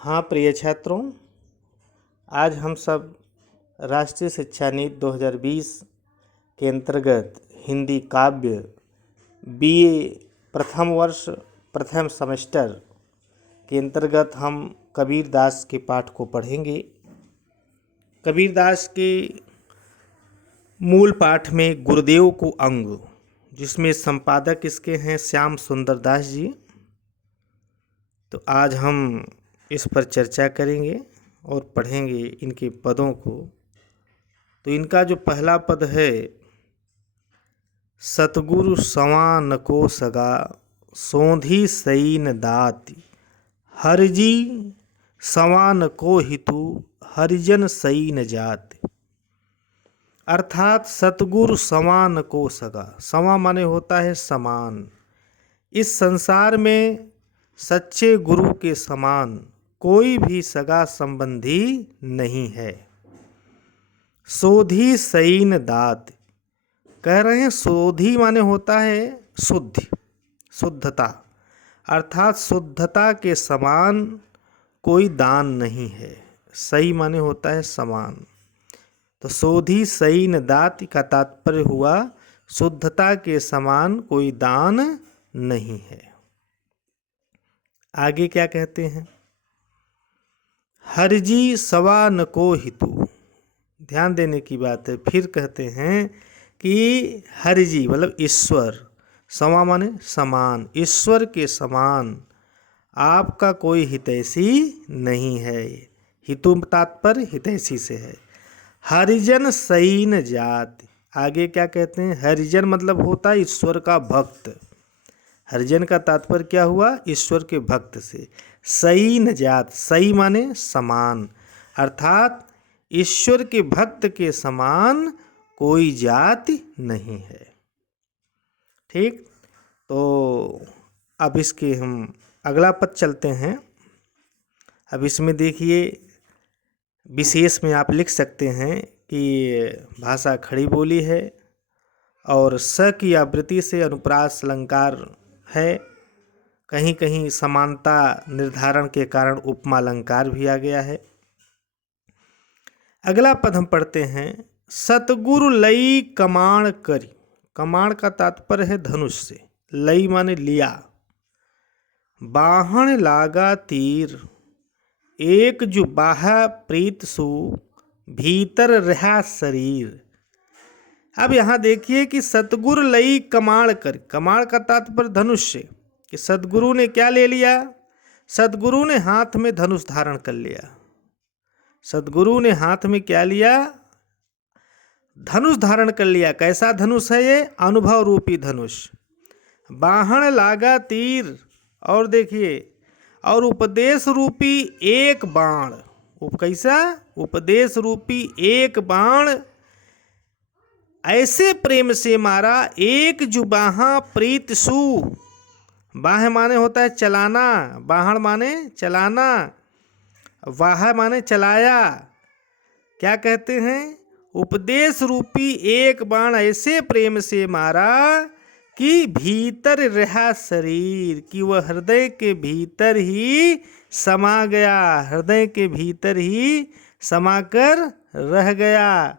हाँ प्रिय छात्रों, आज हम सब राष्ट्रीय शिक्षा नीति 2020 के अंतर्गत हिंदी काव्य बीए प्रथम वर्ष प्रथम सेमेस्टर के अंतर्गत हम कबीरदास के पाठ को पढ़ेंगे। कबीरदास के मूल पाठ में गुरुदेव को अंग, जिसमें संपादक इसके हैं श्याम सुंदर दास जी। तो आज हम इस पर चर्चा करेंगे और पढ़ेंगे इनके पदों को। तो इनका जो पहला पद है, सतगुरु संवा न को सगा सोंधी सई न दाति, हरिजी संवा न को हितु हरिजन सई न जाति। अर्थात सतगुरु संवा न को सगा, संवा माने होता है समान। इस संसार में सच्चे गुरु के समान कोई भी सगा संबंधी नहीं है। सोधी सईन दात, कह रहे हैं सोधी माने होता है शुद्ध, शुद्धता, अर्थात शुद्धता के समान कोई दान नहीं है। सही माने होता है समान। तो सोधी सईन दात का तात्पर्य हुआ शुद्धता के समान कोई दान नहीं है। आगे क्या कहते हैं, हरिजी सवा न को हितु, ध्यान देने की बात है। फिर कहते हैं कि हरिजी मतलब ईश्वर, सवा माने समान, ईश्वर के समान आपका कोई हितैषी नहीं है। हितु तात्पर्य हितैषी से है। हरिजन सईन जाति, आगे क्या कहते हैं, हरिजन मतलब होता है ईश्वर का भक्त। हरिजन का तात्पर्य क्या हुआ, ईश्वर के भक्त से। सई न जात, सई माने समान, अर्थात ईश्वर के भक्त के समान कोई जाति नहीं है। ठीक, तो अब इसके हम अगला पद चलते हैं। अब इसमें देखिए, विशेष में आप लिख सकते हैं कि भाषा खड़ी बोली है और स की आवृत्ति से अनुप्रास अलंकार है। कहीं कहीं समानता निर्धारण के कारण उपमा अलंकार भी आ गया है। अगला पद हम पढ़ते हैं, सतगुरु लई कमाण करी, कमाण का तात्पर्य है धनुष से, लई माने लिया। बाहन लागा तीर, एक जु बाहा प्रीत सु भीतर रहा शरीर। अब यहाँ देखिए कि सतगुरु लई कमाण कर, कमाण का तात्पर्य धनुष से, कि सतगुरु ने क्या ले लिया, सतगुरु ने हाथ में धनुष धारण कर लिया। सतगुरु ने हाथ में क्या लिया, धनुष धारण कर लिया। कैसा धनुष है ये, अनुभव रूपी धनुष। बाहन लागा तीर, और देखिए, और उपदेश रूपी एक बाण, कैसा, उपदेश रूपी एक बाण ऐसे प्रेम से मारा, एक जुबाहा प्रीत सु, बाह माने होता है चलाना, बाहन माने चलाना, वाह माने चलाया। क्या कहते हैं, उपदेश रूपी एक बाण ऐसे प्रेम से मारा कि भीतर रहा शरीर, कि वह हृदय के भीतर ही समा गया, हृदय के भीतर ही समाकर रह गया।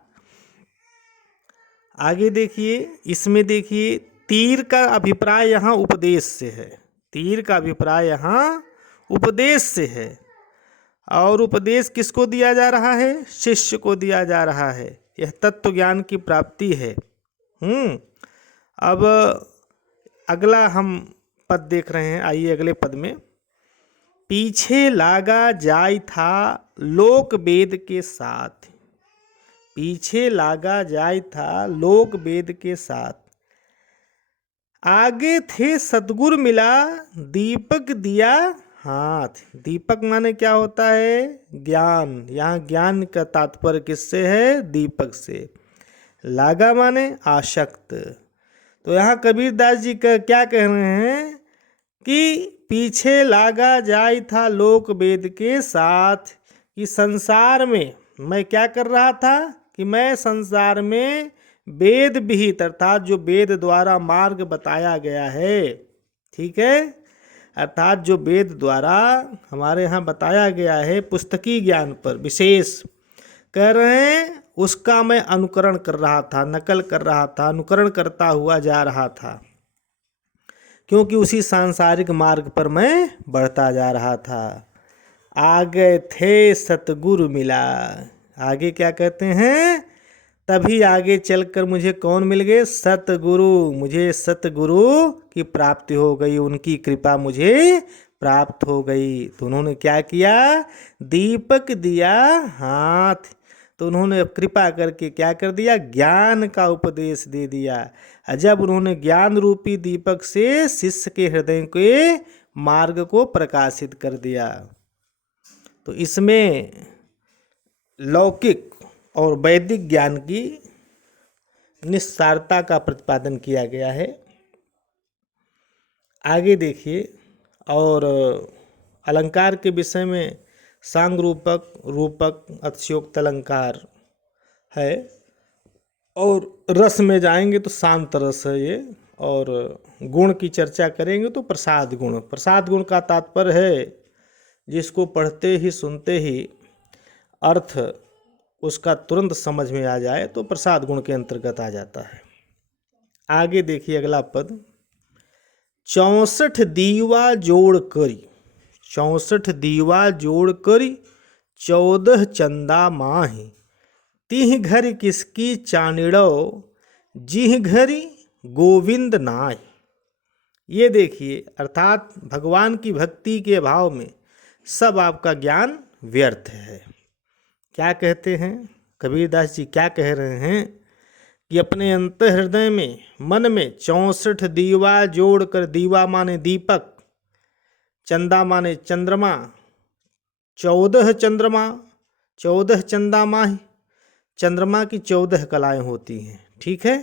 आगे देखिए, इसमें देखिए, तीर का अभिप्राय यहाँ उपदेश से है। तीर का अभिप्राय यहाँ उपदेश से है, और उपदेश किसको दिया जा रहा है, शिष्य को दिया जा रहा है। यह तत्व ज्ञान की प्राप्ति है। अब अगला हम पद देख रहे हैं, आइए अगले पद में, पीछे लागा जाय था लोक वेद के साथ, पीछे लागा जाय था लोक वेद के साथ, आगे थे सतगुरु मिला दीपक दिया हाथ। दीपक माने क्या होता है, ज्ञान। यहाँ ज्ञान का तात्पर्य किससे है, दीपक से। लागा माने आसक्त। तो यहाँ कबीरदास जी का क्या कह रहे हैं कि पीछे लागा जाय था लोक वेद के साथ, कि संसार में मैं क्या कर रहा था, कि मैं संसार में वेद विहित, अर्थात जो वेद द्वारा मार्ग बताया गया है, ठीक है, अर्थात जो वेद द्वारा हमारे यहाँ बताया गया है पुस्तकी ज्ञान पर विशेष कह रहे हैं, उसका मैं अनुकरण कर रहा था, नकल कर रहा था, अनुकरण करता हुआ जा रहा था, क्योंकि उसी सांसारिक मार्ग पर मैं बढ़ता जा रहा था। आगे थे सतगुरु मिला, आगे क्या कहते हैं, तभी आगे चलकर मुझे कौन मिल गए, सतगुरु, मुझे सतगुरु की प्राप्ति हो गई, उनकी कृपा मुझे प्राप्त हो गई। तो उन्होंने क्या किया, दीपक दिया हाथ, तो उन्होंने कृपा करके क्या कर दिया, ज्ञान का उपदेश दे दिया। जब उन्होंने ज्ञान रूपी दीपक से शिष्य के हृदय के मार्ग को प्रकाशित कर दिया, तो इसमें लौकिक और वैदिक ज्ञान की निस्सारता का प्रतिपादन किया गया है। आगे देखिए, और अलंकार के विषय में सांग रूपक, रूपक, अतिशयोक्त अलंकार है, और रस में जाएंगे तो शांत रस है ये, और गुण की चर्चा करेंगे तो प्रसाद गुण। प्रसाद गुण का तात्पर्य है जिसको पढ़ते ही सुनते ही अर्थ उसका तुरंत समझ में आ जाए तो प्रसाद गुण के अंतर्गत आ जाता है। आगे देखिए अगला पद, 64 दीवा जोड़ करी, 64 दीवा जोड़ करी 14 चंदा माही, तिह घर किसकी चानिड़ो, जिह घरी गोविंद नाय। ये देखिए, अर्थात भगवान की भक्ति के भाव में सब आपका ज्ञान व्यर्थ है। क्या कहते हैं कबीरदास जी, क्या कह रहे हैं कि अपने अंत हृदय में, मन में 64 दीवा जोड़कर, दीवा माने दीपक, चंदा माने चंद्रमा, 14 चंद्रमा, 14 चंदा माही, चंद्रमा की 14 कलाएं होती हैं, ठीक है।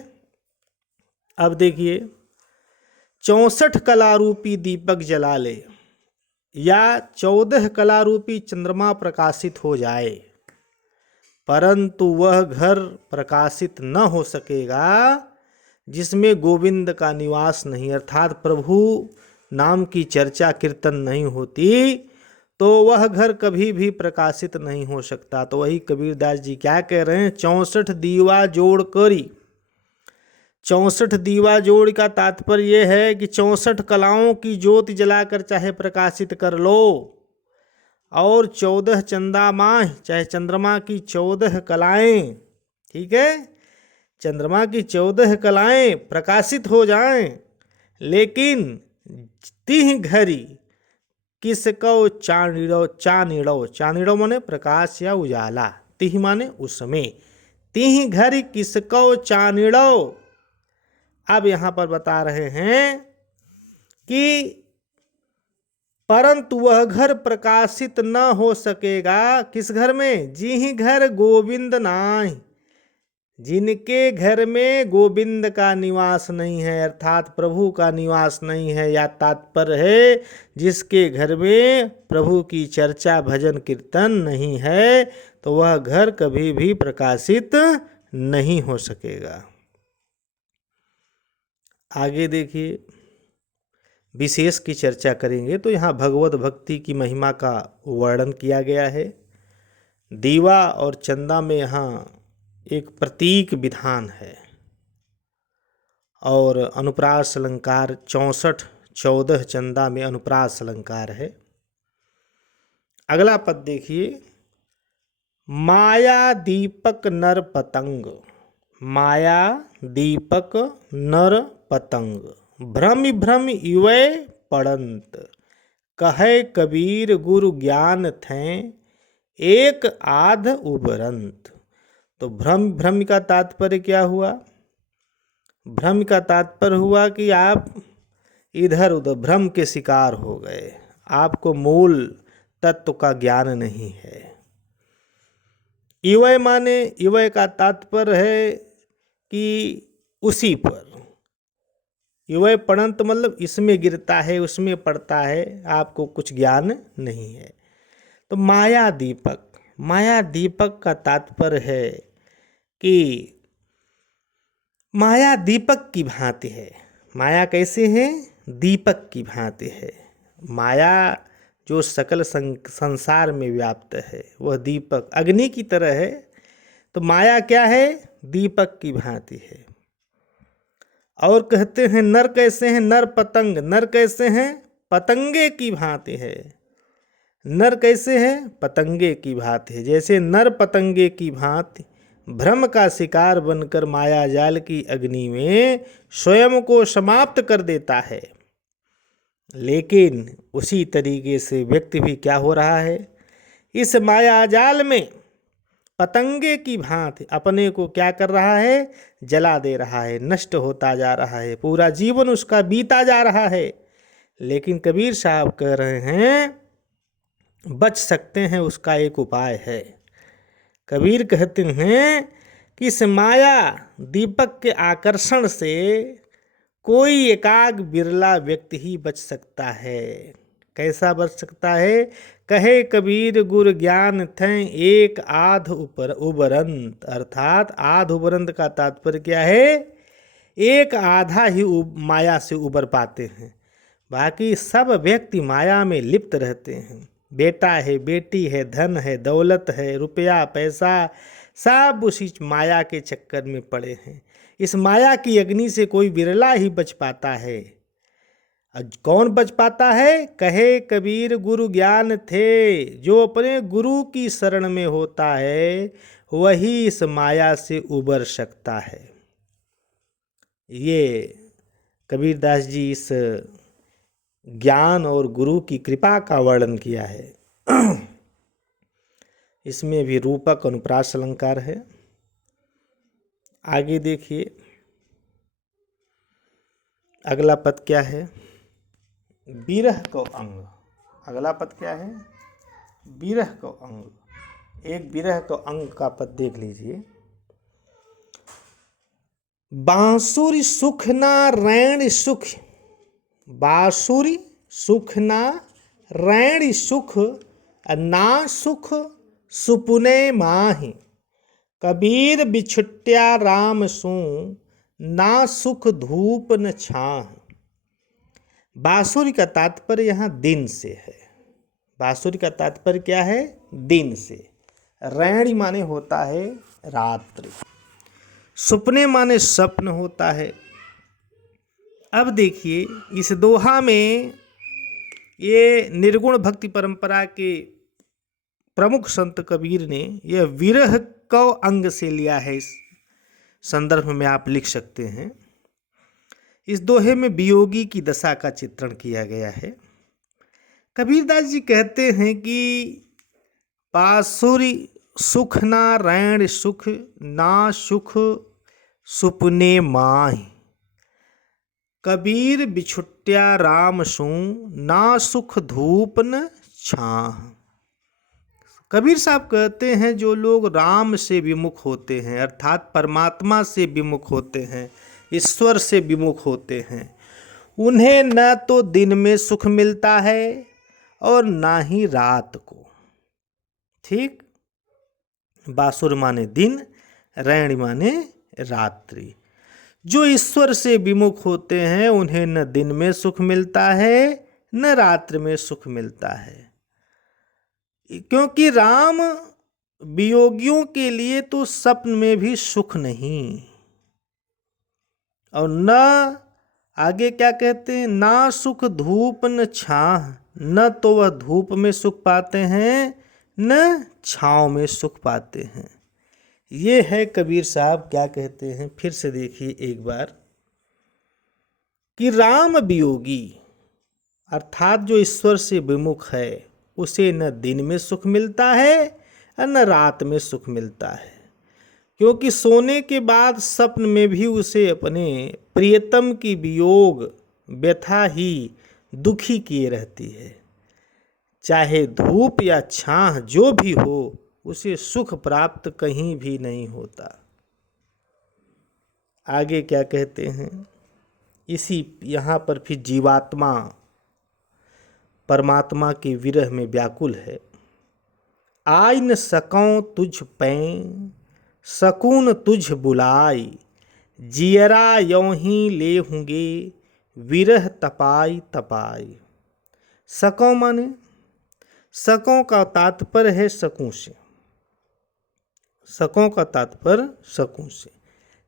अब देखिए, 64 कला रूपी दीपक जला ले या 14 कला रूपी चंद्रमा प्रकाशित हो जाए, परंतु वह घर प्रकाशित न हो सकेगा जिसमें गोविंद का निवास नहीं, अर्थात प्रभु नाम की चर्चा कीर्तन नहीं होती, तो वह घर कभी भी प्रकाशित नहीं हो सकता। तो वही कबीरदास जी क्या कह रहे हैं, 64 दीवा जोड़ करी। 64 दीवा जोड़ का तात्पर्य यह है कि 64 कलाओं की ज्योति जलाकर चाहे प्रकाशित कर लो, और 14 चंदा माह, चाहे चंद्रमा की 14 कलाएं, ठीक है, चंद्रमा की 14 कलाएं प्रकाशित हो जाएं, लेकिन तिह घड़ी किसको चानिड़ो, चानिड़ो, चानिड़ो माने प्रकाश या उजाला, तिह माने उसमें, तिह घड़ी किसको चानिड़ो। अब यहाँ पर बता रहे हैं कि परंतु वह घर प्रकाशित न हो सकेगा, किस घर में, जिहि घर गोविंद नाहि, जिनके घर में गोविंद का निवास नहीं है, अर्थात प्रभु का निवास नहीं है, या तात्पर्य है जिसके घर में प्रभु की चर्चा भजन कीर्तन नहीं है, तो वह घर कभी भी प्रकाशित नहीं हो सकेगा। आगे देखिए, विशेष की चर्चा करेंगे तो यहाँ भगवत भक्ति की महिमा का वर्णन किया गया है। दीवा और चंदा में यहाँ एक प्रतीक विधान है, और अनुप्रास अलंकार 64, 14 चंदा में अनुप्रास अलंकार है। अगला पद देखिए, माया दीपक नर पतंग, माया दीपक नर पतंग, भ्रम भ्रम युवै पड़ंत, कहे कबीर गुरु ज्ञान थे एक आध उबरंत। तो भ्रम, भ्रम का तात्पर्य क्या हुआ, भ्रम का तात्पर्य हुआ कि आप इधर उधर भ्रम के शिकार हो गए, आपको मूल तत्व का ज्ञान नहीं है। इवय माने, इवय का तात्पर्य है कि उसी पर, इवय पड़ंत मतलब इसमें गिरता है, उसमें पड़ता है, आपको कुछ ज्ञान नहीं है। तो माया दीपक, माया दीपक का तात्पर्य है कि माया दीपक की भांति है। माया कैसे है, दीपक की भांति है। माया जो सकल संसार में व्याप्त है वह दीपक अग्नि की तरह है। तो माया क्या है? दीपक की भांति है। और कहते हैं नर कैसे हैं? नर पतंग। नर कैसे हैं? पतंगे की भांति है। नर कैसे है? पतंगे की भांति है। जैसे नर पतंगे की भांति भ्रम का शिकार बनकर माया जाल की अग्नि में स्वयं को समाप्त कर देता है। लेकिन उसी तरीके से व्यक्ति भी क्या हो रहा है? इस माया जाल में पतंगे की भांति अपने को क्या कर रहा है? जला दे रहा है, नष्ट होता जा रहा है, पूरा जीवन उसका बीता जा रहा है। लेकिन कबीर साहब कह रहे हैं बच सकते हैं, उसका एक उपाय है। कबीर कहते हैं कि इस माया दीपक के आकर्षण से कोई एकाग बिरला व्यक्ति ही बच सकता है। कैसा बच सकता है? कहे कबीर गुर ज्ञान थे एक आध उबरंत। अर्थात आध उबरंत का तात्पर्य क्या है? एक आधा ही माया से उबर पाते हैं, बाकी सब व्यक्ति माया में लिप्त रहते हैं। बेटा है, बेटी है, धन है, दौलत है, रुपया पैसा, सब उसी माया के चक्कर में पड़े हैं। इस माया की अग्नि से कोई बिरला ही बच पाता है। कौन बच पाता है? कहे कबीर गुरु ज्ञान थे। जो अपने गुरु की शरण में होता है वही इस माया से उबर सकता है। ये कबीरदास जी इस ज्ञान और गुरु की कृपा का वर्णन किया है। इसमें भी रूपक अनुप्रास अलंकार है। आगे देखिए अगला पद क्या है? विरह को अंग। अगला पद क्या है? विरह को अंग। एक विरह को अंग का पद देख लीजिए। बांसुरी सुख ना रैण सुख, बांसुरी सुख ना रैण सुख, ना सुख सुपुने माही। कबीर बिछुट्या राम सू, ना सुख धूप न छाह। बांसुरी का तात्पर्य यहाँ दिन से है। बांसुरी का तात्पर्य क्या है? दिन से। रैणी माने होता है रात्रि, सुपने माने स्वप्न होता है। अब देखिए इस दोहा में ये निर्गुण भक्ति परंपरा के प्रमुख संत कबीर ने यह विरह को अंग से लिया है। इस संदर्भ में आप लिख सकते हैं। इस दोहे में वियोगी की दशा का चित्रण किया गया है। कबीरदास जी कहते हैं कि बांसुरी सुख ना रैण सुख, ना सुख सुपने माही। कबीर बिछुट्या राम सू, ना सुख धूप न छाह। कबीर साहब कहते हैं जो लोग राम से विमुख होते हैं, अर्थात परमात्मा से विमुख होते हैं, ईश्वर से विमुख होते हैं, उन्हें न तो दिन में सुख मिलता है और ना ही रात को। ठीक? बासुर माने दिन, रैण माने रात्रि। जो ईश्वर से विमुख होते हैं उन्हें न दिन में सुख मिलता है न रात्रि में सुख मिलता है, क्योंकि राम वियोगियों के लिए तो स्वप्न में भी सुख नहीं। और न आगे क्या कहते हैं? ना सुख धूप न छाह। न तो वह धूप में सुख पाते हैं न छाँव में सुख पाते हैं। ये है कबीर साहब क्या कहते हैं। फिर से देखिए एक बार कि राम वियोगी अर्थात जो ईश्वर से विमुख है उसे न दिन में सुख मिलता है न रात में सुख मिलता है, क्योंकि सोने के बाद स्वप्न में भी उसे अपने प्रियतम की वियोग व्यथा ही दुखी किए रहती है। चाहे धूप या छाह जो भी हो उसे सुख प्राप्त कहीं भी नहीं होता। आगे क्या कहते हैं? इसी यहाँ पर फिर जीवात्मा परमात्मा के विरह में व्याकुल है। आय न सकौं तुझ पैं, सकून तुझ बुलाई, जियरा यों ही ले होंगे विरह तपाई तपाई। सकों माने, सकों का तात्पर्य है सकूं से, सकों का तात्पर्य सकूं से।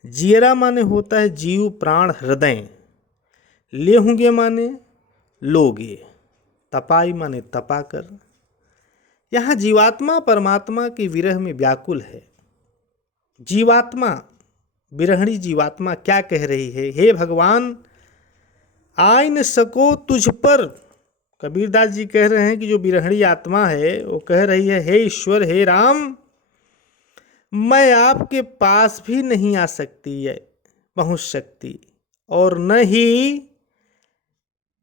जियरा माने होता है जीव, प्राण, हृदय। लेहुंगे माने लोगे। तपाई माने तपा कर। यहाँ जीवात्मा परमात्मा के विरह में व्याकुल है। जीवात्मा, विरहणी जीवात्मा क्या कह रही है? हे भगवान, आय न सको तुझ पर। कबीरदास जी कह रहे हैं कि जो विरहणी आत्मा है वो कह रही है, हे ईश्वर, हे राम, मैं आपके पास भी नहीं आ सकती है, पहुंच सकती, और न ही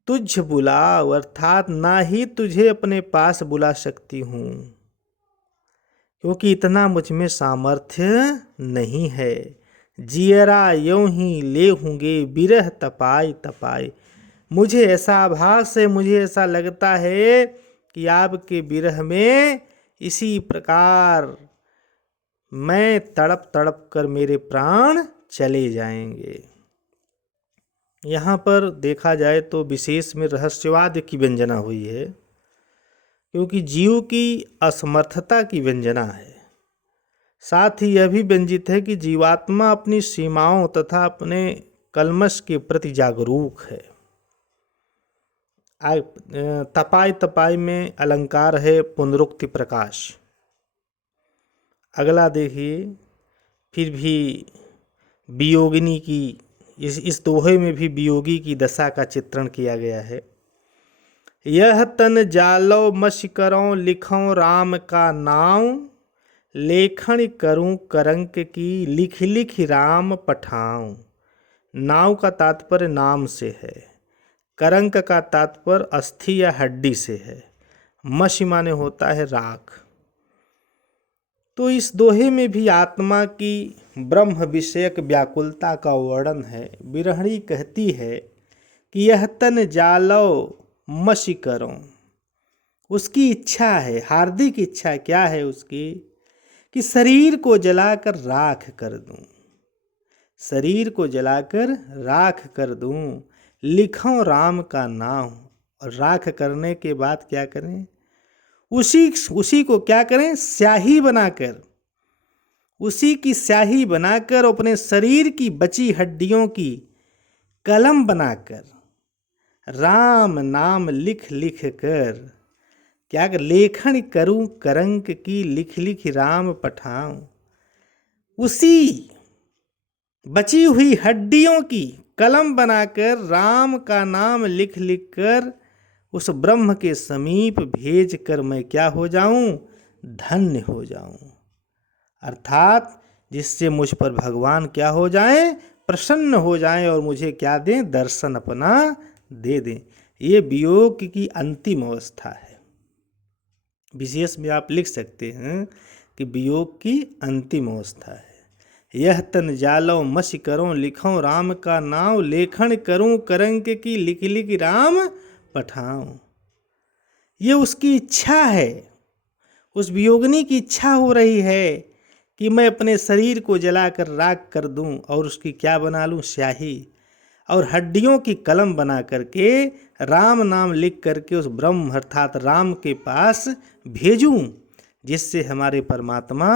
तुझ बुलाओ, अर्थात ना ही तुझे अपने पास बुला सकती हूँ, क्योंकि इतना मुझ में सामर्थ्य नहीं है। जियरा यों ही ले होंगे बिरह तपाई तपाई। मुझे ऐसा आभास है, मुझे ऐसा लगता है कि आपके विरह में इसी प्रकार मैं तड़प तड़प कर मेरे प्राण चले जाएंगे। यहाँ पर देखा जाए तो विशेष में रहस्यवाद की व्यंजना हुई है, क्योंकि जीव की असमर्थता की व्यंजना है। साथ ही यह भी व्यंजित है कि जीवात्मा अपनी सीमाओं तथा अपने कलमश के प्रति जागरूक है। तपाई तपाई में अलंकार है पुनरुक्ति प्रकाश। अगला देखिए, फिर भी वियोगिनी की, इस दोहे में भी वियोगी की दशा का चित्रण किया गया है। यह तन जालो मश करो लिखों राम का नाम, लेखन करूं करंक की लिख लिख राम पठाऊं। नाव का तात्पर्य नाम से है, करंक का तात्पर्य अस्थि या हड्डी से है, मश माने होता है राख। तो इस दोहे में भी आत्मा की ब्रह्म विषयक व्याकुलता का वर्णन है। विरहणी कहती है कि यह तन जालो मश करो। उसकी इच्छा है, हार्दिक इच्छा क्या है उसकी, कि शरीर को जलाकर राख कर दूं, शरीर को जलाकर राख कर दूं, लिखूं राम का नाम। और राख करने के बाद क्या करें, उसी को क्या करें, स्याही बनाकर, उसी की स्याही बनाकर अपने शरीर की बची हड्डियों की कलम बनाकर राम नाम लिख लिख कर क्या कर, लेखन करूं करंक की लिख लिख राम पठाऊं। उसी बची हुई हड्डियों की कलम बनाकर राम का नाम लिख लिख कर उस ब्रह्म के समीप भेज कर मैं क्या हो जाऊं, धन्य हो जाऊं। अर्थात जिससे मुझ पर भगवान क्या हो जाएं, प्रसन्न हो जाएं और मुझे क्या दें, दर्शन अपना दे दें। ये वियोग की अंतिम अवस्था है। विशेष में आप लिख सकते हैं कि वियोग की अंतिम अवस्था है। यह तन जालो मश करो लिखो राम का नाम, लेखन करूं करंक की लिख लिख राम पठाऊं। ये उसकी इच्छा है, उस वियोगिनी की इच्छा हो रही है कि मैं अपने शरीर को जलाकर राख कर दूं और उसकी क्या बना लूं, स्याही, और हड्डियों की कलम बना करके राम नाम लिख करके उस ब्रह्म अर्थात राम के पास भेजूं, जिससे हमारे परमात्मा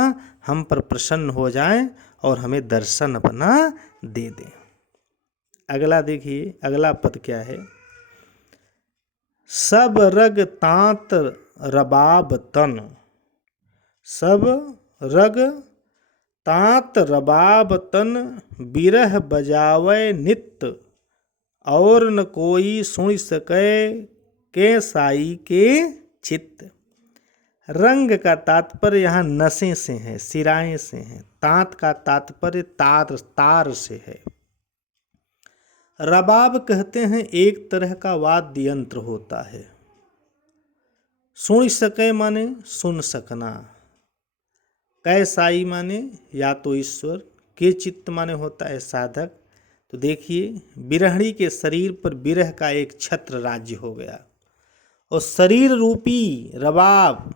हम पर प्रसन्न हो जाएं और हमें दर्शन अपना दे दें। अगला देखिए, अगला पद क्या है, सब रग तात रबाब तन। सब रग तात रबाब तन, बिरह बजावे नित्य, और न कोई सुन सके के साई के चित्त। रंग का तात्पर्य यहाँ नसें से है, सिराएं से है। तात का तात्पर्य तार से है। रबाब कहते हैं एक तरह का वाद्य यंत्र होता है। सुन सके माने सुन सकना, कैसाई माने या तो ईश्वर, के चित्त माने होता है साधक। तो देखिए, विरहणी के शरीर पर विरह का एक छत्र राज्य हो गया और शरीर रूपी रबाब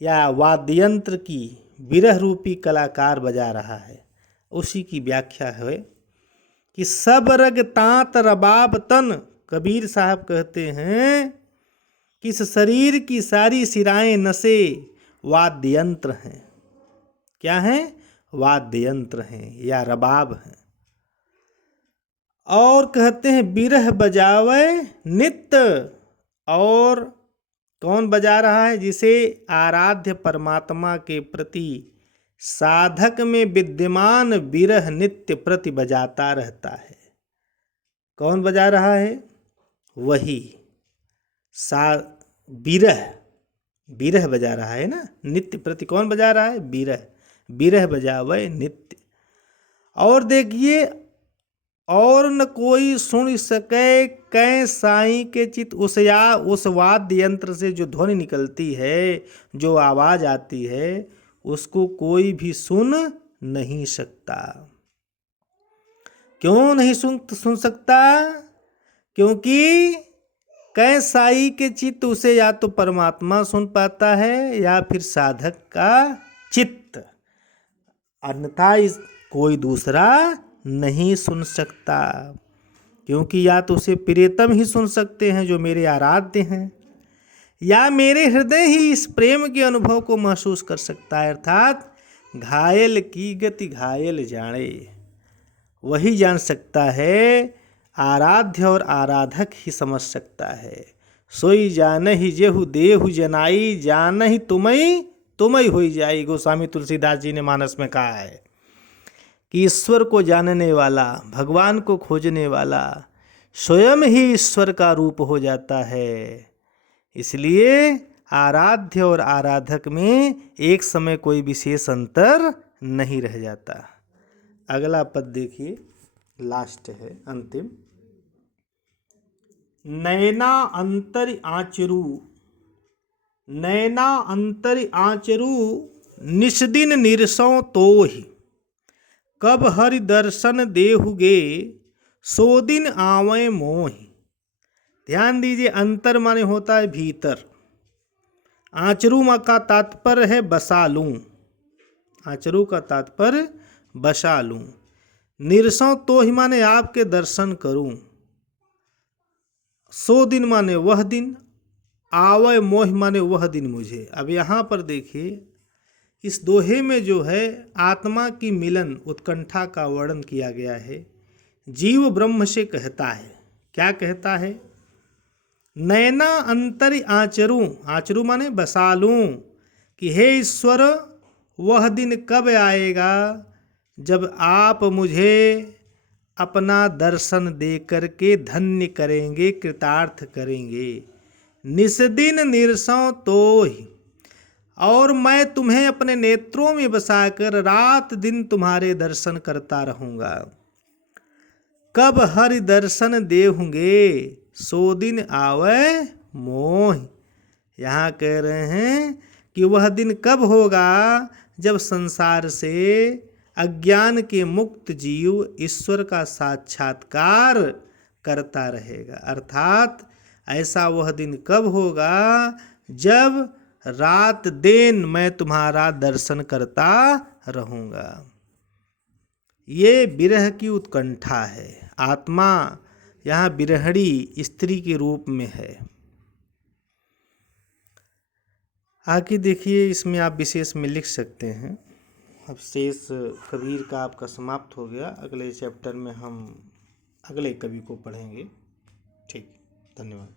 या वाद्ययंत्र की विरह रूपी कलाकार बजा रहा है। उसी की व्याख्या है कि सब रग तात रबाब तन। कबीर साहब कहते हैं किस शरीर की सारी शिराएं नसें वाद्य यंत्र हैं। क्या हैं? वाद्य यंत्र हैं या रबाब हैं। और कहते हैं बिरह बजावे नित्य। और कौन बजा रहा है? जिसे आराध्य परमात्मा के प्रति साधक में विद्यमान बिरह नित्य प्रति बजाता रहता है। कौन बजा रहा है? वही बिरह। बिरह बजा रहा है ना, नित्य प्रति कौन बजा रहा है? बिरह। बिरह बजावे नित्य। और देखिए, और न कोई सुन सके कै साईं के चित। उस वाद्य यंत्र से जो ध्वनि निकलती है, जो आवाज आती है, उसको कोई भी सुन नहीं सकता। क्यों नहीं सुन सकता? क्योंकि कै साई के चित्त उसे या तो परमात्मा सुन पाता है या फिर साधक का चित्त, अन्यथा कोई दूसरा नहीं सुन सकता। क्योंकि या तो उसे प्रियतम ही सुन सकते हैं जो मेरे आराध्य हैं, या मेरे हृदय ही इस प्रेम के अनुभव को महसूस कर सकता है। अर्थात घायल की गति घायल जाने, वही जान सकता है। आराध्य और आराधक ही समझ सकता है। सोई जानहि जेहु देहु जनाई, जानहि तुमई होई जाई। गोस्वामी तुलसीदास जी ने मानस में कहा है कि ईश्वर को जानने वाला, भगवान को खोजने वाला स्वयं ही ईश्वर का रूप हो जाता है। इसलिए आराध्य और आराधक में एक समय कोई विशेष अंतर नहीं रह जाता। अगला पद देखिए, लास्ट है, अंतिम। नैना अंतर आचरू, नैना अंतर आचरू, निस्दिन निरसों तोहि। कब हरि दर्शन देहुगे, सो दिन आवे मोहि। ध्यान दीजिए, अंतर माने होता है भीतर। आचरू का तात्पर्य है बसा लूं। आचरू का तात्पर्य बसा लूं। निरसों तो ही माने आपके दर्शन करूं। सो दिन माने वह दिन, आवे मोह माने वह दिन मुझे। अब यहाँ पर देखिए, इस दोहे में जो है आत्मा की मिलन उत्कंठा का वर्णन किया गया है। जीव ब्रह्म से कहता है, क्या कहता है? नैना अंतर आचरू, आचरू माने बसा लूं, कि हे ईश्वर वह दिन कब आएगा जब आप मुझे अपना दर्शन दे करके धन्य करेंगे, कृतार्थ करेंगे। निस्दिन निरसों तोहि, और मैं तुम्हें अपने नेत्रों में बसाकर रात दिन तुम्हारे दर्शन करता रहूँगा। कब हरि दर्शन देहुंगे, सो दिन आवे मोह। यहाँ कह रहे हैं कि वह दिन कब होगा जब संसार से अज्ञान के मुक्त जीव ईश्वर का साक्षात्कार करता रहेगा। अर्थात ऐसा वह दिन कब होगा जब रात दिन मैं तुम्हारा दर्शन करता रहूँगा। ये विरह की उत्कंठा है। आत्मा यहाँ विरहणी स्त्री के रूप में है। आगे देखिए, इसमें आप विशेष में लिख सकते हैं। अब शेष कबीर का आपका समाप्त हो गया। अगले चैप्टर में हम अगले कवि को पढ़ेंगे। ठीक, धन्यवाद।